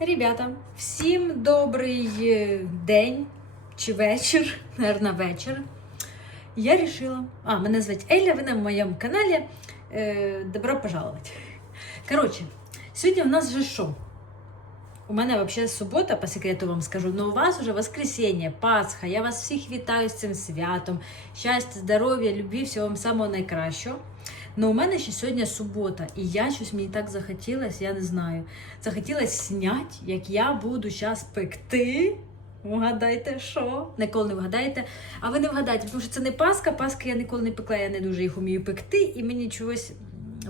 Ребята, всім добрий е, день чи вечір, наверное, вечір. Я решила. А, мене звати Еля, ви на моєму каналі. Е, добро пожаловать. Коротше, сьогодні в нас же що? У мене взагалі субота, по секрету вам скажу, але у вас вже воскресіння, Пасха. Я вас всіх вітаю з цим святом. Щастя, здоров'я, любві, всього вам самого найкращого. Ну, у мене ще сьогодні субота, і я щось мені так захотілося, я не знаю. Захотілося зняти, як я буду зараз пекти. Вгадайте, що? Ніколи не вгадаєте. А ви не вгадаєте, тому що це не Пасха. Пасха я ніколи не пекла, я не дуже їх вмію пекти, і мені чогось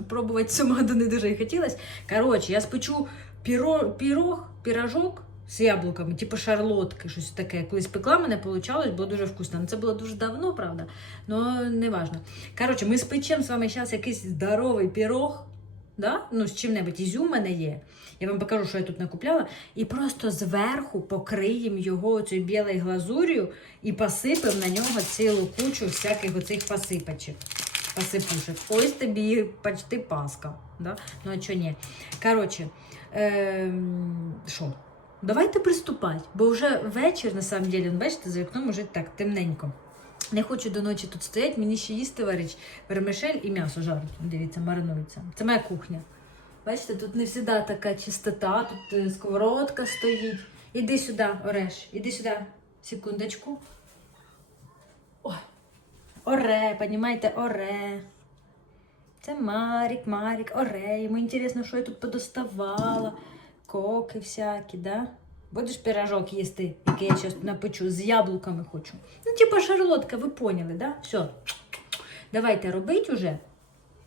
пробувати самоду не дуже хотілося. Коротше, я спечу піро, пірог, пірожок з яблуками, типу шарлотки, щось таке. Колись пекла, мене вийшло, було дуже вкусно. Ну, Це було дуже давно, правда, але не важно. Коротше, ми спечемо з вами зараз якийсь здоровий пірог. Да? Ну, з чим-небудь ізюм у мене є. Я вам покажу, що я тут накупляла. І просто зверху покриємо його цією білою глазур'ю і посипемо на нього цілу кучу всяких оцих посипачок. Посипушек. Ось тобі почти паска. Да? Ну, а чого ні? Коротше, ем, що? Давайте приступати, бо вже вечір, на самом деле, ну, бачите, за вікном вже так темненько. Не хочу до ночі тут стояти, мені ще їсти варить вермишель і м'ясо жарить. Дивіться, маринується. Це моя кухня. Бачите, тут не завжди така чистота, тут е, сковородка стоїть. Іди сюди, Ореш, іди сюди. Секундочку. Ой. Оре, понімаєте, оре. Це Марік, Марік, оре. Йому інтересно, що я тут подоставала. Коки всякі, да? Будеш пирожок їсти, який я зараз напечу, з яблуками хочу. Ну, типа шарлотка, ви поняли, да? Все. Давайте робити уже.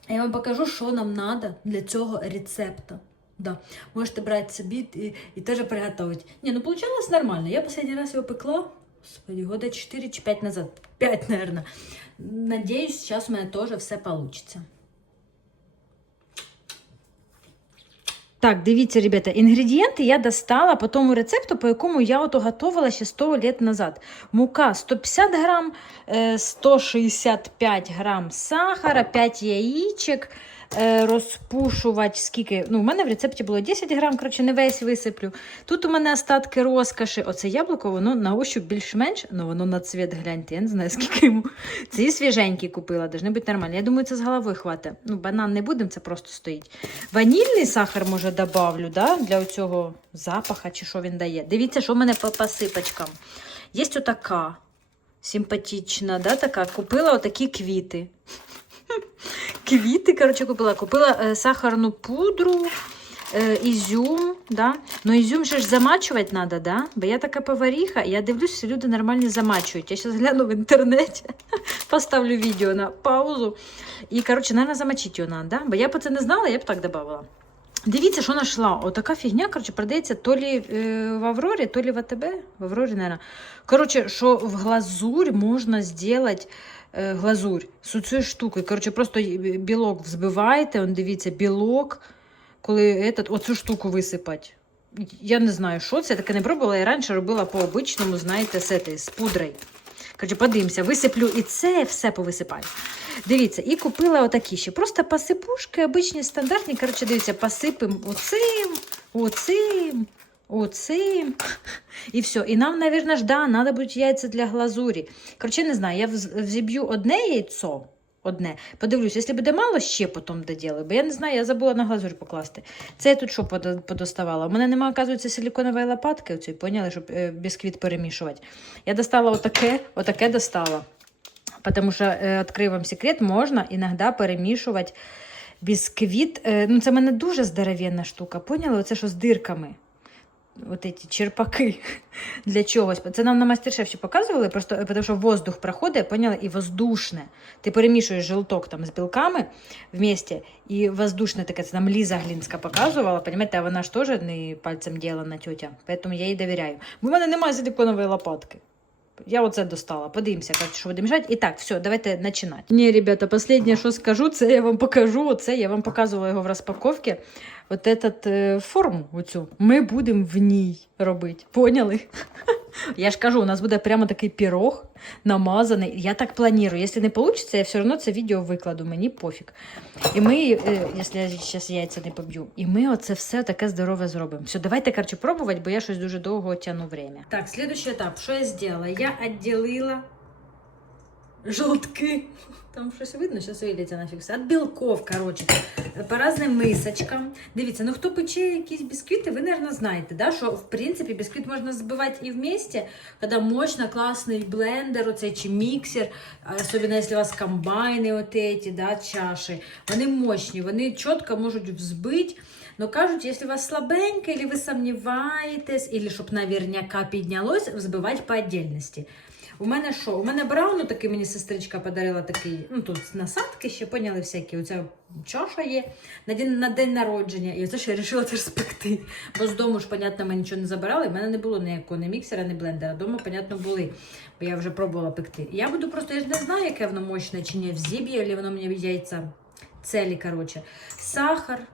Я вам покажу, що нам треба для цього рецепта. Да. Можете брати собі і, і теж приготувати. Ні, ну получалось нормально. Я последний раз його пекла, господи, года 4 чи 5 назад. 5, наверное. Надеюсь, сейчас у мене теж все получится. Так, дивіться, ребята, інгредієнти я достала по тому рецепту, по якому я ото готувала ще 100 лет назад. Мука 150 грам, е, 165 грам сахара, 5 яєчок, е, розпушувач, скільки. Ну, у мене в рецепті було 10 грам, коротше, не весь висиплю. Тут у мене остатки розкоші. Оце яблуко, воно на ощуп більш-менш, ну воно на цвіт гляньте, я не знаю, скільки йому. Ці свіженькі купила, должны бути нормальні. Я думаю, це з голови хватить. Ну, банан не будемо, це просто стоїть. Ванільний сахар, може, добавлю, да? для цього запаха, чи що він дає. Дивіться, що в мене по посипочкам. Є отака симпатична, да, така. Купила отакі квіти. Квіти, коротше, купила. Купила е, сахарну пудру, е, ізюм, да? Ну, ізюм же ж замачувати треба, да? Бо я така поваріха, я дивлюсь, що люди нормально замачують. Я зараз гляну в інтернеті, поставлю відео на паузу. І, коротше, наверное, замочити його треба, да? Бо я б це не знала, я б так додавала. Дивіться, що знайшла. Отака фігня, коротше, продається то лі е, в Аврорі, то лі в АТБ. В Аврорі, наверное. Коротше, що в глазурь можна зробити глазурь з штукою. Коротше, просто білок взбиваєте, он, дивіться, білок, коли этот, оцю штуку висипати. Я не знаю, що це, я таке не пробувала. Я раніше робила по-обичному, знаєте, з, этой, з пудрою. Коротше, подивимося, висиплю і це все повисипаю. Дивіться, і купила отакі ще. Просто посипушки, обичні, стандартні. Коротше, дивіться, посипемо оцим, оцим, оцим. І все. І нам, мабуть, ж, да, треба будуть яйця для глазурі. Коротше, не знаю, я вз- взіб'ю одне яйцо. Одне. Подивлюсь, якщо буде мало, ще потім доділю. Бо я не знаю, я забула на глазурь покласти. Це я тут що подоставала? У мене немає, оказується, силіконової лопатки, оцієї, поняли, щоб е, бісквіт перемішувати. Я достала отаке, отаке достала. Потому що, е, вам секрет, можна іноді перемішувати бісквіт. Е, ну, це в мене дуже здоровенна штука, поняли? Оце що з дирками. От эти черпаки для чогось. Це нам на мастер-шеф ще показували, просто тому що воздух проходить, поняла, і воздушне. Ти перемішуєш желток там з білками вместе, і воздушне таке, це нам Ліза Глінська показувала, понимаєте, а вона ж теж не пальцем ділана тетя, тому я їй довіряю. В мене немає силиконової лопатки. Я оце достала. Подивимося, коротше, що буде мішати. І так, все, давайте починати. Ні, ребята, останнє, що скажу, це я вам покажу. Оце я вам показувала його в розпаковці. от этот, е, форму оцю, ми будемо в ній робити. Поняли? Я ж кажу, у нас буде прямо такий пірог намазаний. Я так планирую. Если не получится, я все равно це відео викладу, мені пофіг. І ми, е, якщо я зараз яйця не поб'ю, і ми оце все таке здорове зробимо. Все, давайте короче, пробувати, бо я щось дуже довго тяну время. Так, следующий етап. Що я зробила? Я відділила желтки. Там щось видно, зараз виліться нафіг все. От білков, коротше, по разним мисочкам. Дивіться, ну хто пече якісь бісквіти, ви, мабуть, знаєте, да, що в принципі бісквіт можна збивати і вместе, коли мощно класний блендер, оцей чи міксер, особливо якщо у вас комбайни, от эти, да, чаші, вони мощні, вони чітко можуть взбити. Но кажуть, якщо у вас слабенько, или ви сомневаєтесь, или щоб наверняка піднялось, взбивати по отдельності. У мене що? У мене брауну такий мені сестричка подарила такий, ну тут насадки ще поняли всякі. Оця чаша є на день, на день народження. І ж я вирішила теж спекти. Бо з дому ж, понятно, ми нічого не забирали. У мене не було ніякого ні міксера, ні блендера. Дома, понятно, були. Бо я вже пробувала пекти. Я буду просто, я ж не знаю, яке воно мощне чи ні, взіб'є, чи воно мені яйця целі, коротше. Сахар.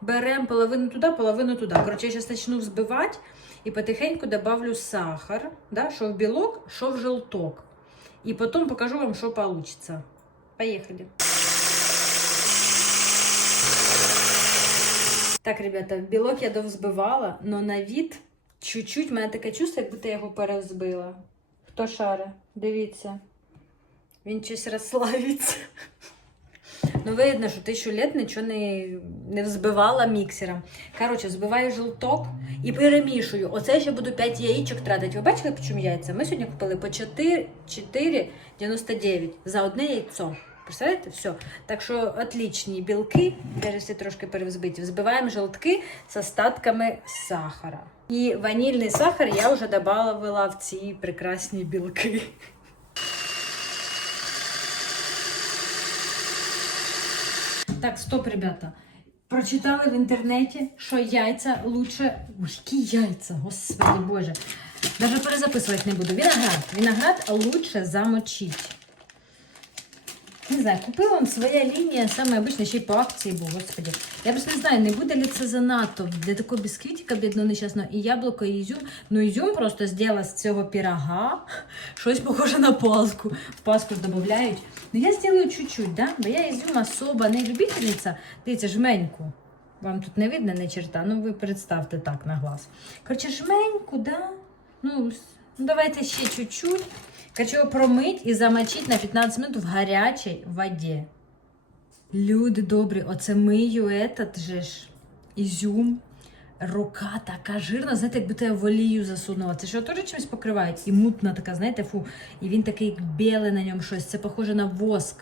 Беремо половину туди, половину туди. Коротше, я зараз почну взбивати і потихеньку добавлю сахар, да, що в білок, що в желток. І потім покажу вам, що вийде. Поїхали. Так, ребята, білок я довзбивала, але на від чуть-чуть, в мене таке чувство, як будто я його перевзбила. Хто шаре? Дивіться. Він щось розслабиться. Ну, видно, що тисячу літ нічого не, не взбивала міксером. Коротше, взбиваю желток і перемішую. Оце ще буду 5 яєчок тратити. Ви бачили, по чому яйця? Ми сьогодні купили по 4, 4,99 за одне яйцо. Представляєте? Все. Так що отличні білки, всі трошки перевзбиті. Взбиваємо желтки з остатками сахара. І ванільний сахар я вже додавала в ці прекрасні білки. Так, стоп, ребята. Прочитали в інтернеті, що яйця лучше. Ой, які яйця, господи боже. Навіть перезаписувати не буду. Виноград. Виноград лучше замочить. Не знаю, купила он своя лінія, саме обична, ще й по акції був, господи. Я просто не знаю, не буде ли це занадто для такого бісквітика бідного нещасного і яблуко, і ізюм. Ну, ізюм просто зробила з цього пірога щось похоже на паску. В паску додають. Ну, я зроблю чуть-чуть, да? бо я ізюм особо не любительниця. Дивіться, жменьку. Вам тут не видно не черта, ну ви представте так на глаз. Коротше, жменьку, да? Ну, ну давайте ще чуть-чуть. Його промить і замочить на 15 минут в гарячій воді. Люди добрі, оце мию этот же ж ізюм. Рука така жирна, знаєте, якби тебе в олію засунула. Це що теж чимось покривають? І мутна така, знаєте, фу. І він такий білий на ньому щось. Це похоже на воск.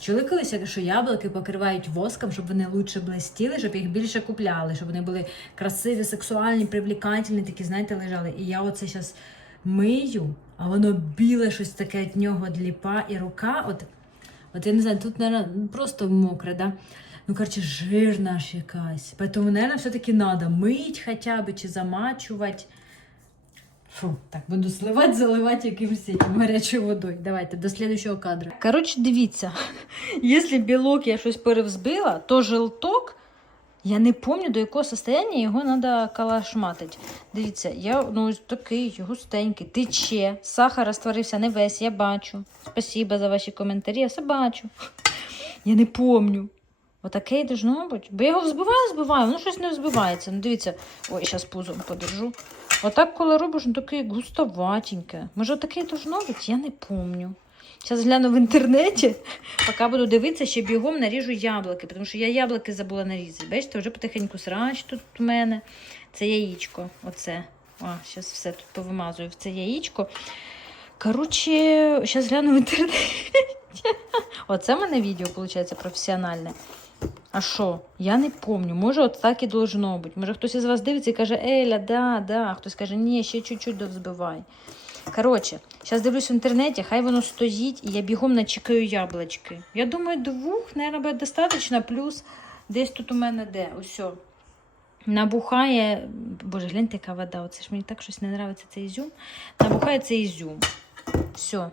Чули колись, що яблуки покривають воском, щоб вони лучше блистіли, щоб їх більше купляли, щоб вони були красиві, сексуальні, привлекательні, такі, знаєте, лежали. І я оце зараз мию, а воно біле щось таке від нього дліпа, і рука, от, от я не знаю, тут, мабуть, просто мокре, да? Ну, коротше, жирна ж якась. Поэтому, наверное, все-таки надо мить хоча б чи замачувати. Фу, так, буду сливати, заливати якимось гарячою водою. Давайте до следующего кадра. Коротше, дивіться, якщо білок я щось перевзбила, то желток, я не пам'ятаю, до якого состояння його треба калашматити. Дивіться, я ну, такий густенький, тече, сахар розтворився не весь, я бачу. Спасибо за ваші коментарі, я все бачу. Я не пам'ятаю. Отаке й должно бути. Бо я його взбиваю, збиваю, воно щось не взбивається. Ну, дивіться, ой, зараз пузом подержу. Отак, коли робиш, ну таке густоватеньке. Може, таке й должно бути? Я не пам'ятаю. Зараз гляну в інтернеті, поки буду дивитися, ще бігом наріжу яблуки, тому що я яблуки забула нарізати. Бачите, вже потихеньку срач тут у мене. Це яєчко. Оце. А, зараз все тут повимазую в це яєчко. Коротше, зараз гляну в інтернеті. Оце в мене відео, виходить, професіональне. А що? Я не помню. Може, от так і должно бути. Може, хтось із вас дивиться і каже, Еля, да, да. Хтось каже, ні, ще чуть-чуть довзбивай. Коротше, зараз дивлюсь в інтернеті, хай воно стоїть, і я бігом начекаю яблочки. Я думаю, двох, мабуть, буде достатньо, плюс десь тут у мене де. Усьо. Набухає. Боже, гляньте, яка вода. Оце ж мені так щось не подобається цей ізюм. Набухає цей ізюм. Все.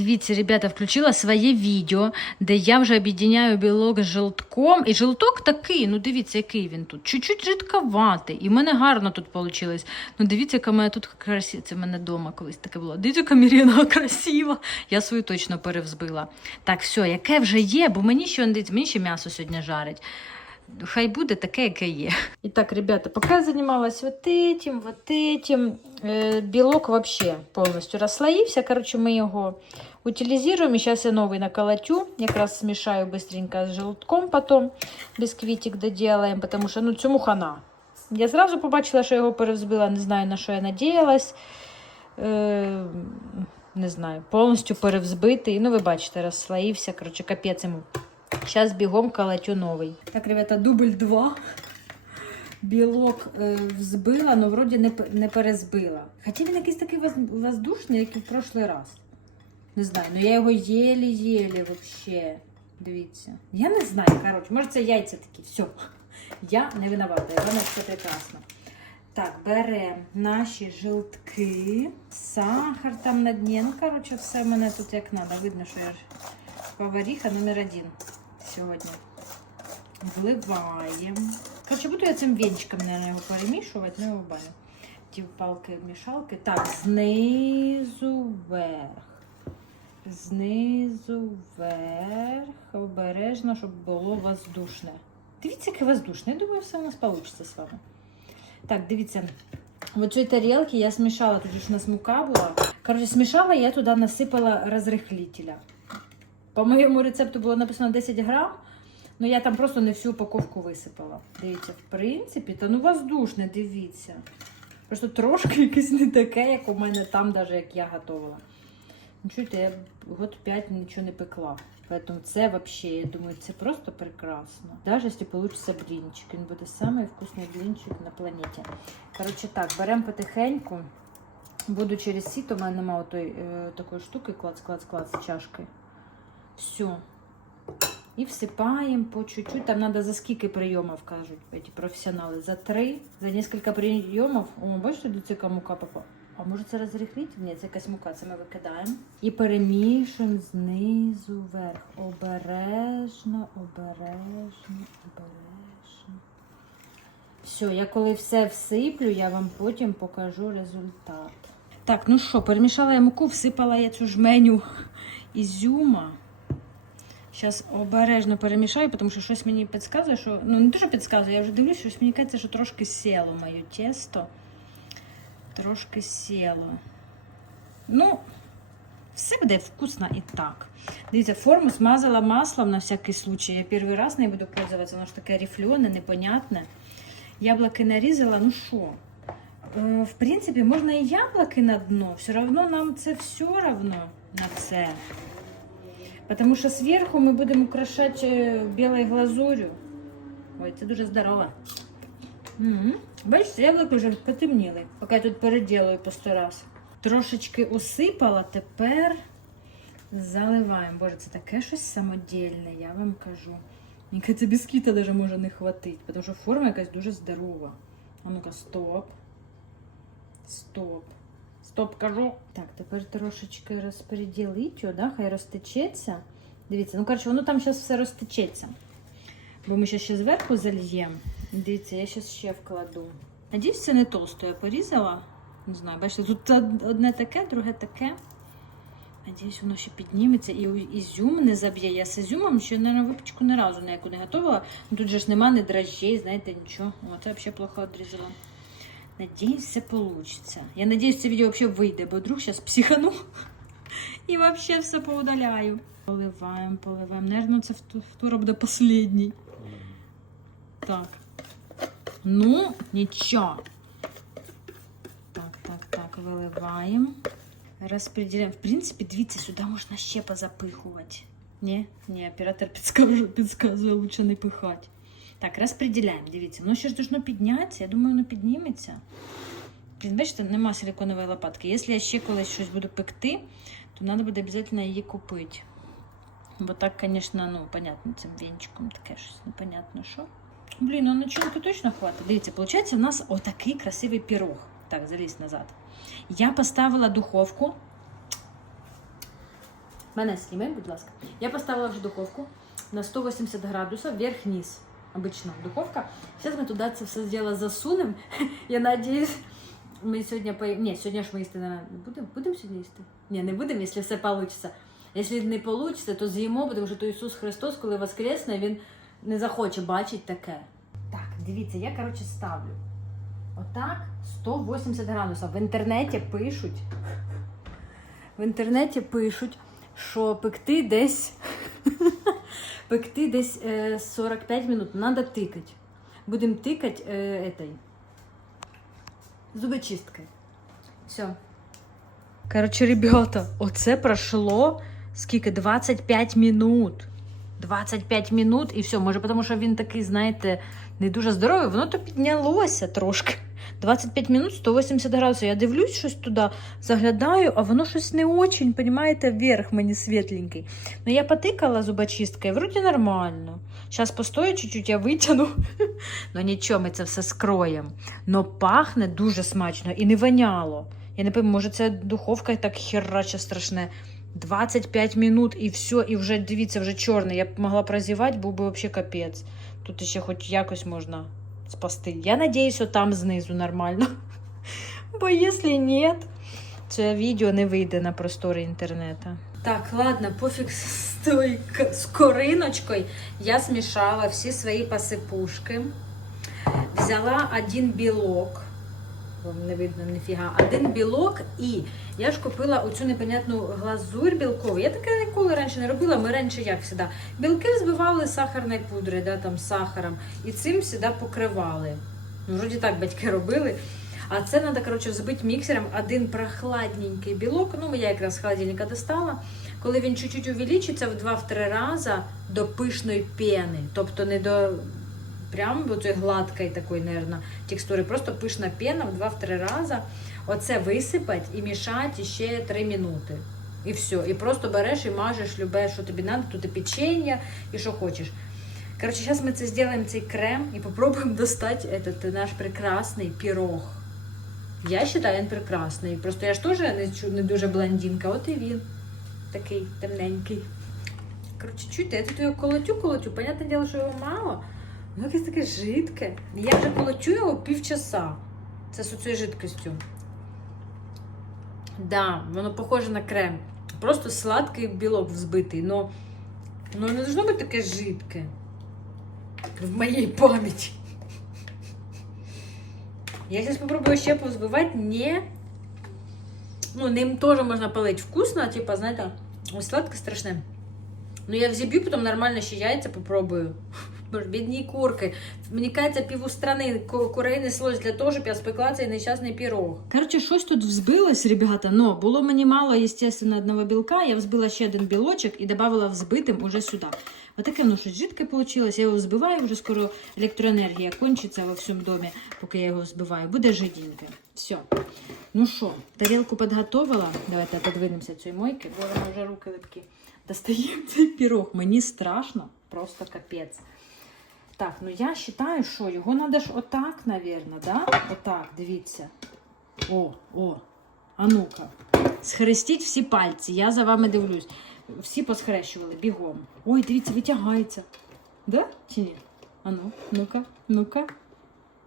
Дивіться, ребята, включила своє відео, де я вже об'єдняю білок з желтком. І желток такий, ну дивіться, який він тут. Чуть-чуть жидковатий. І в мене гарно тут вийшло. Ну дивіться, яка в мене тут красива. Це в мене вдома колись таке було. Дивіться, яка Міріна красива. Я свою точно перевзбила. Так, все, яке вже є, бо мені ще, дивіться, мені ще м'ясо сьогодні жарить. Хай буде таке, яке є. І так, ребята, пока я занималась вот этим, вот этим, э, белок вообще полностью расслоився. Короче, мы его утилизируем. И сейчас я новый наколотю. Якраз смешаю быстренько с желтком потом. Бисквитик доделаем, потому что, ну, цьому хана. Я зразу побачила, що його перевзбила, не знаю, на що я надіялась. Е, не знаю, повністю перевзбитий. Ну, ви бачите, розслоївся. Коротше, капець йому. Зараз бігом колотю новий. Так, ребята, дубль 2. Білок е, взбила, але вроді не, не перезбила. Хоча він якийсь такий воздушний, як і в прошлий раз. Не знаю, ну я його єлі-єлі вообще. Дивіться. Я не знаю, коротше, може це яйця такі. Все. Я не винувата, я вона все прекрасно. Так, беремо наші желтки, сахар там на дні. Ну, коротше, все в мене тут як треба. Видно, що я поваріха номер один сьогодні. Вливаємо. Коротше, буду я цим венчиком, наверное, його перемішувати, ну його баню. Ті палки мішалки. Так, знизу вверх. Знизу вверх. Обережно, щоб було воздушне. Дивіться, яке воздушне. Я думаю, все у нас вийде з вами. Так, дивіться. В цій тарілці я смішала, тут ж у нас мука була. Коротше, смішала, я туди насипала розрихлителя. По моєму рецепту було написано 10 грам, але я там просто не всю упаковку висипала. Дивіться, в принципі, та ну воздушне, дивіться. Просто трошки якесь не таке, як у мене там, навіть як я готувала. Ну, чуєте, я год 5 нічого не пекла. Поэтому це вообще, я думаю, це просто прекрасно. Даже если получится блинчик, він буде самый вкусний блинчик на планеті. Коротше так, беремо потихеньку. Буду через сіто, в мене немає той, е, такої штуки, клац, клац, клац, чашки. Все. І всипаємо по чуть-чуть. Там треба за скільки прийомів, кажуть ці професіонали. За три, за кілька прийомів. О, бачите, до цика мука попала. А може це розріхлитель? Ні, це якась мука, це ми викидаємо. І перемішуємо знизу вверх. Обережно, обережно, обережно. Все, я коли все всиплю, я вам потім покажу результат. Так, ну що, перемішала я муку, всипала я цю жменю ізюма. Зараз обережно перемішаю, тому що щось мені підказує, що. Ну, не дуже підказує, я вже дивлюсь, щось мені кажеться, що трошки сіло моє тісто. Трошки сіло. Ну, все буде вкусно і так. Дивіться, форму смазала маслом на всякий случай. Я перший раз не буду пользоваться, воно ж таке рифлене, непонятне. Яблоки нарізала, ну що? Е, В принципі, можна і яблоки на дно. Все одно нам це все равно на це. Потому що зверху ми будемо украшати білою глазурю. Ой, це дуже здорово. Бачите, яблуки вже потемніли, поки я тут переділую по сто раз. Трошечки усипала, тепер заливаємо. Боже, це таке щось самодільне, я вам кажу. Мені кажеться, бісквіта навіть може не хватить, тому що форма якась дуже здорова. А ну-ка, стоп. Стоп. Стоп, кажу. Так, тепер трошечки розподілити да? хай розтечеться. Дивіться, ну коротше, воно там зараз все розтечеться. Бо ми ще ще зверху зальємо. Дивіться, я зараз ще вкладу. Надіюсь, це не толсто я порізала. Не знаю, бачите, тут одне таке, друге таке. Надіюсь, воно ще підніметься і ізюм не заб'є. Я з ізюмом ще на випічку ні разу ніяку не готувала. Ну, Тут же ж нема ні дрожжей, знаєте, нічого. О, це взагалі плохо відрізала. Надіюсь, все вийде. Я надіюсь, це відео взагалі вийде, бо вдруг зараз психану і взагалі все поудаляю. Поливаємо, поливаємо. Наверно, це вт- второ буде останній. Так. Ну, нічого. Так, так, так, виливаємо. Розподіляємо. В принципі, дивіться, сюди можна ще позапихувати. Ні, ні, оператор підказує, підказує, лучше не пихати. Так, розподіляємо, дивіться. Воно ще ж должно піднятися. Я думаю, воно підніметься. Блін, бачите, нема силиконової лопатки. Якщо я ще колись щось буду пекти, то треба буде обов'язково її купити. Бо так, звісно, ну, понятно, цим вінчиком таке щось непонятно що. Блін, ну начинки точно хватить. Дивіться, виходить, у нас отакий красивий пірог. Так, залізь назад. Я поставила духовку Мене сніми, будь ласка. Я поставила вже духовку на 180 градусів, вверх-низ. Обычно духовка. Сейчас мы туда це все дело засунем. Я надеюсь, ми сьогодні по... Ні, сьогодні ж ми їсти не будемо. Будемо сьогодні їсти? Ні, не будемо, якщо все вийде. Якщо не вийде, то з'їмо, тому що то Ісус Христос, коли воскресне, Він не захоче бачити таке. Так, дивіться, я, коротше, ставлю. Отак 180 градусів. В інтернеті пишуть. В інтернеті пишуть, що пекти десь пекти десь е, 45 минут. Надо тикати. Будемо тикати е, этой зубочисткою. Все. Короче, ребята, оце пройшло скільки? 25 минут. 25 минут і все. Може, тому що він такий, знаєте, не дуже здоровий, воно то піднялося трошки. 25 минут, 180 градусів. Я дивлюсь щось туди, заглядаю, а воно щось не очень, понимаете, вверх мені світленький. Ну я потикала зубочисткою, вроді нормально. Зараз постою чуть-чуть, я витягну. Ну нічого, ми це все скроємо. Но пахне дуже смачно і не воняло. Я не пам'ятаю, може це духовка так хераче страшне. 25 минут і все, і вже дивіться, вже чорний. Я б могла прозівати, був би взагалі капець. Тут ще хоч якось можна спасти. Я надіюсь, що там знизу нормально. Бо якщо ні, це відео не вийде на простори інтернету. Так, ладно, пофіг з тою з кориночкою. Я смішала всі свої посипушки. Взяла один білок. Не видно ніфіга. Один білок і я ж купила оцю непонятну глазурь білкову. Я таке ніколи раніше не робила. Ми раніше як завжди. Білки взбивали сахарною пудрою, да, там, сахаром, і цим завжди покривали. Ну, вроді так батьки робили. А це треба, коротше, взбити міксером один прохладненький білок. Ну, я якраз з холодильника достала. Коли він чуть-чуть увеличиться в 2-3 рази до пишної пени. Тобто не до прям до цієї гладкої такої, наверное, текстури. Просто пишна пена в 2-3 рази. Оце висипати і мішати ще 3 минути. І все. І просто береш і мажеш любе, що тобі треба, тут і печення, і що хочеш. Короче, зараз ми це зробимо цей крем і попробуємо достати этот наш прекрасний пірог. Я вважаю, він прекрасний. Просто я ж теж не, дуже блондинка, от і він. Такий темненький. Коротше, чуєте, я тут його колотю, колотю. Понятне діло, що його мало. Воно якесь таке жидке. Я вже колотю його півчаса. Це з цією жидкістю. Да, воно похоже на крем. Просто сладкий білок взбитий. Но, но не должно бути таке жидке. В моїй пам'яті. Я зараз попробую ще повзбивати. Не. Ну, ним теж можна палити вкусно, типа, знаєте, сладке страшне. Ну, я взіб'ю, потім нормально ще яйця попробую. Бідні курки. Мені кажеться, пів страни курей неслось для того, щоб я спекла цей нещасний пірог. Коротше, щось тут взбилось, ребята, но було мені мало, естественно, одного білка. Я взбила ще один білочок і додала взбитим уже сюди. Отаке воно щось жидке вийшло. Я його взбиваю, вже скоро електроенергія кончиться во всьому домі, поки я його взбиваю. Буде жиденьке. Все. Ну що, тарілку підготовила. Давайте подвинемося цієї мойки, бо вже руки липкі. Достаємо цей пірог. Мені страшно, просто капець. Так, ну я вважаю, що його треба ж отак, наверное, да? Отак, дивіться. О, о. А ну-ка. Схрестіть всі пальці, я за вами дивлюсь. Всі посхрещували бігом. Ой, дивіться, витягається. Да? Чи ні? А ну, ну-ка, ну-ка.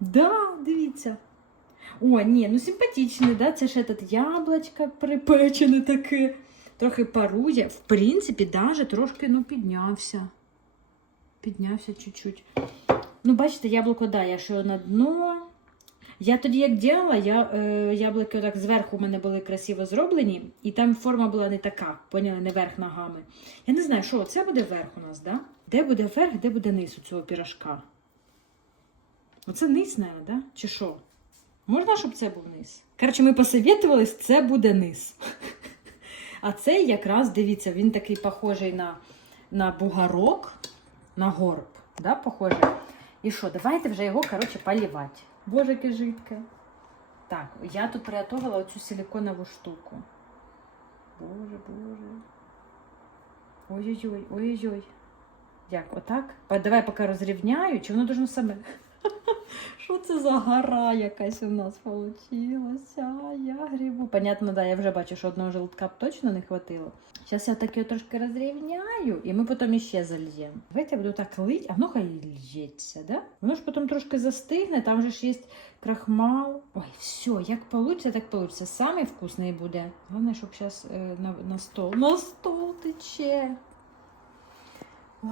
Да, дивіться. О, ні, ну симпатичний, да? Це ж этот яблочко припечене таке. Трохи парує. В принципі, даже трошки ну, піднявся. Піднявся чуть-чуть. Ну, бачите, яблуко, да, я ще на дно. Я тоді як діяла, я, е, яблуки так зверху у мене були красиво зроблені, і там форма була не така, поняли, не верх ногами. Я не знаю, що це буде верх у нас, да? Де буде верх, де буде низ у цього пірожка? Оце низ, наверное, да? Чи що? Можна, щоб це був низ? Коротше, ми посовітувались, це буде низ. А цей якраз, дивіться, він такий похожий на, на бугарок, на горб, да, похоже. І що, давайте вже його, коротше, полівати. Боже, яке жидке. Так, я тут приготувала оцю силиконову штуку. Боже, боже. Ой-ой-ой, ой-ой-ой. Як, отак? Давай поки розрівняю, чи воно должно саме. Що це за гора якась у нас получилася? Я грибу. Понятно, да, я вже бачу, що одного желтка б точно не хватило. Зараз я так його трошки розрівняю, і ми потім іще зальємо. Давайте я буду так лить, а воно хай лється, да? Воно ж потім трошки застигне, там же ж є крахмал. Ой, все, як получиться, так получиться. Самий вкусний буде. Головне, щоб зараз на, на стол. На стол тече. Ой.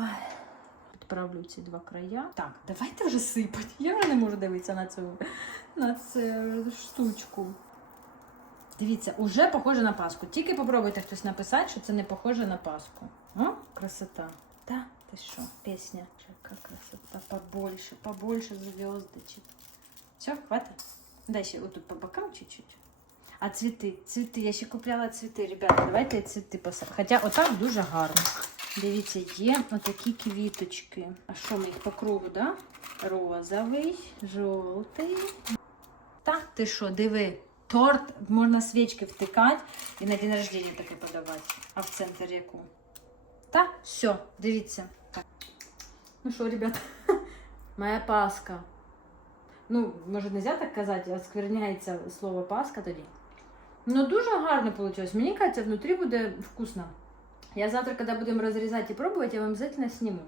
Відправлю ці два края. Так, давайте вже сипати. Я вже не можу дивитися на цю, на цю штучку. Дивіться, уже похоже на паску. Тільки попробуйте хтось написати, що це не похоже на паску. О, красота. Да, ти що, пісня. Яка красота. Побольше, побольше звездочек. Все, хватит? Дай ще отут по бокам чуть-чуть. А цвіти, цвіти, я ще купляла цвіти, ребята, давайте цвіти посадимо. Хоча отак дуже гарно. Дивіться, є отакі квіточки. А що ми їх по кругу, да? Розовий, жовтий. Так, ти що, диви, торт можна свічки втикати і на день рождення таке подавати. А в центр яку? Так, все, дивіться. Ну що, ребята, моя паска. Ну, може, не можна так казати, оскверняється слово паска тоді. Ну, дуже гарно вийшло. Мені кажеться, внутрі буде вкусно. Я завтра, коли будемо розрізати і пробувати, я вам обязательно сниму.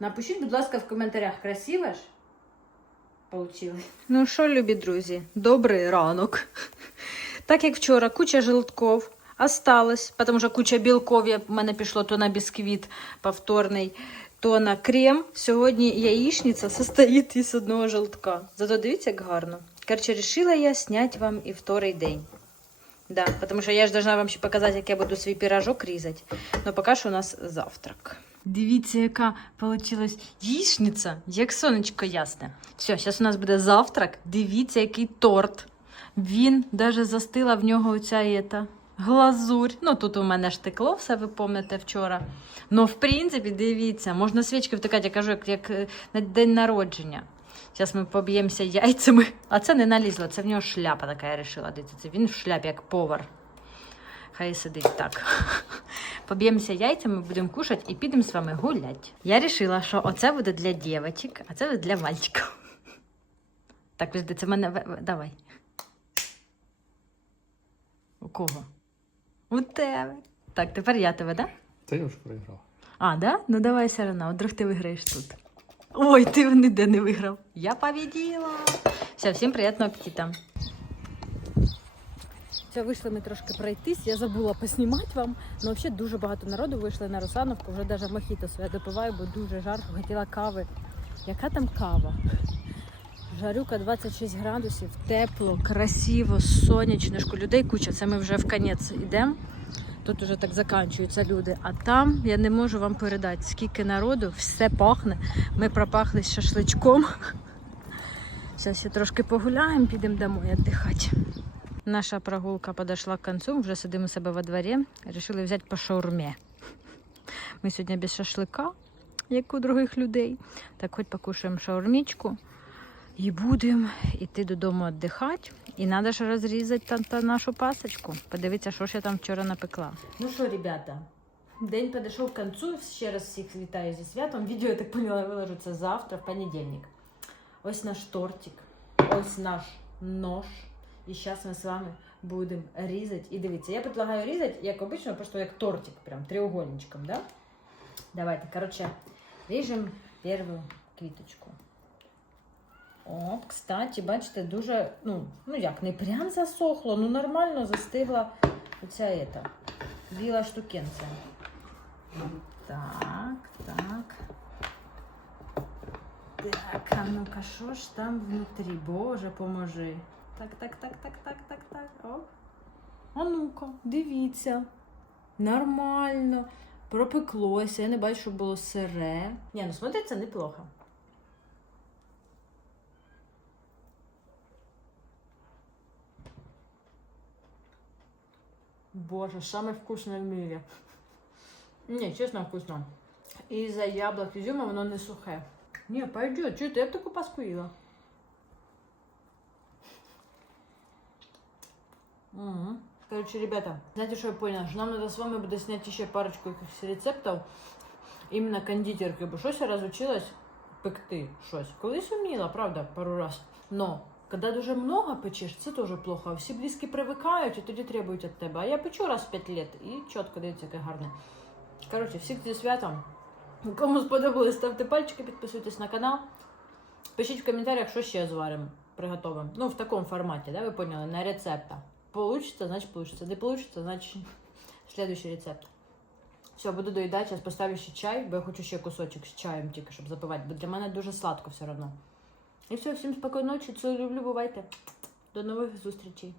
Напишіть, будь ласка, в коментарях, красиво ж получилось. Ну що, любі друзі, добрий ранок. Так як вчора куча желтков осталось, тому що куча білков я- в мене пішло то на бісквіт повторний, то на крем. Сьогодні яєчниця состоїть із одного желтка. Зато дивіться, як гарно. Короче, решила я зняти вам і вторий день. Да, потому що я ж должна вам ще показати, як я буду свій пирожок різати. Но поки що у нас завтрак. Дивіться, яка вийшла яєчниця, як сонечко ясне. Все, зараз у нас буде завтрак. Дивіться, який торт. Він даже застила в нього оця ета, глазурь. Ну тут у мене ж текло все, ви пам'ятаєте вчора. Ну, в принципі, дивіться, можна свічки втикати, я кажу, як, як е, на день народження. Зараз ми поб'ємося яйцями. А це не налізло, це в нього шляпа така, я вирішила. Це він в шляпі, як повар. Хай сидить так. Поб'ємося яйцями, будемо кушати і підемо з вами гуляти. Я вирішила, що оце буде для дівчаток, а це буде для мальчиків. Так, подожди, це в мене. Давай. У кого? У тебе. Так, тепер я тебе, так? Да? Та я вже проіграв. А, да? Ну давай все одно, вдруг ти виграєш тут. Ой, ти ніде не виграв. Я победила. Все, всім приємного апетита. Все, вийшли ми трошки пройтись. Я забула поснімати вам. Ну, взагалі дуже багато народу вийшли на Русановку. Вже навіть мохіто своє допиваю, бо дуже жарко. Хотіла кави. Яка там кава? Жарюка 26 градусів, тепло, красиво, сонячнишко. Людей куча. Це ми вже в конець йдемо. Тут уже так заканчуються люди. А там я не можу вам передати, скільки народу, все пахне. Ми пропахли з шашличком. Зараз ще трошки погуляємо, підемо домой віддихати. Наша прогулка подошла к концу, вже сидимо себе во дворі. Рішили взяти по шаурмі. Ми сьогодні без шашлика, як у других людей. Так хоч покушаємо шаурмічку. І будемо йти додому віддихати. І треба ж розрізати та, та нашу пасочку. Подивіться, що ж я там вчора напекла. Ну що, ребята, день підійшов к концу. Ще раз всіх вітаю зі святом. Відео, я так поняла, виложу це завтра, в понедільник. Ось наш тортик, ось наш нож. І зараз ми з вами будемо різати. І дивіться, я предлагаю різати, як обично, просто як тортик, прям да? Давайте, короче, ріжемо першу квіточку. О, кстати, бачите, дуже, ну, ну як, не прям засохло, ну нормально застигла оця ета, біла штукенця. Так, так. Так, а ну-ка, що ж там внутрі? Боже, поможи. Так, так, так, так, так, так, так. О. А ну-ка, дивіться. Нормально. Пропеклося. Я не бачу, щоб було сире. Ні, ну смотриться неплохо. Боже, самое вкусное в мире. Не, чесно, вкусно. І за яблук ізюма воно не сухе. Ні, пойдет. Чого ти я б таку паску їла? Угу. Короче, ребята, знаете, что я поняла? Что нам надо с вами буде снять еще парочку якихось рецептов именно кондитерки, бо щось я разучилась пекти щось. Колись вміла, правда, пару раз. Но коли дуже много печеш, це теж плохо. Всі близькі привикають і тоді требують від тебе. А я печу раз в 5 років і чітко дивіться, яке гарне. Коротше, всіх зі святом. Кому сподобалось, ставте пальчики, підписуйтесь на канал. Пишіть в коментарях, що ще зваримо, приготовимо. Ну, в такому форматі, да, ви поняли, на рецепта. Получится, значить получится. Не получится, значить следующий рецепт. Все, буду доїдати, зараз поставлю ще чай, бо я хочу ще кусочок з чаєм тільки, щоб запивати, бо для мене дуже сладко все одно. І все, всім спокійної ночі, цілую, люблю, бувайте. До нових зустрічей.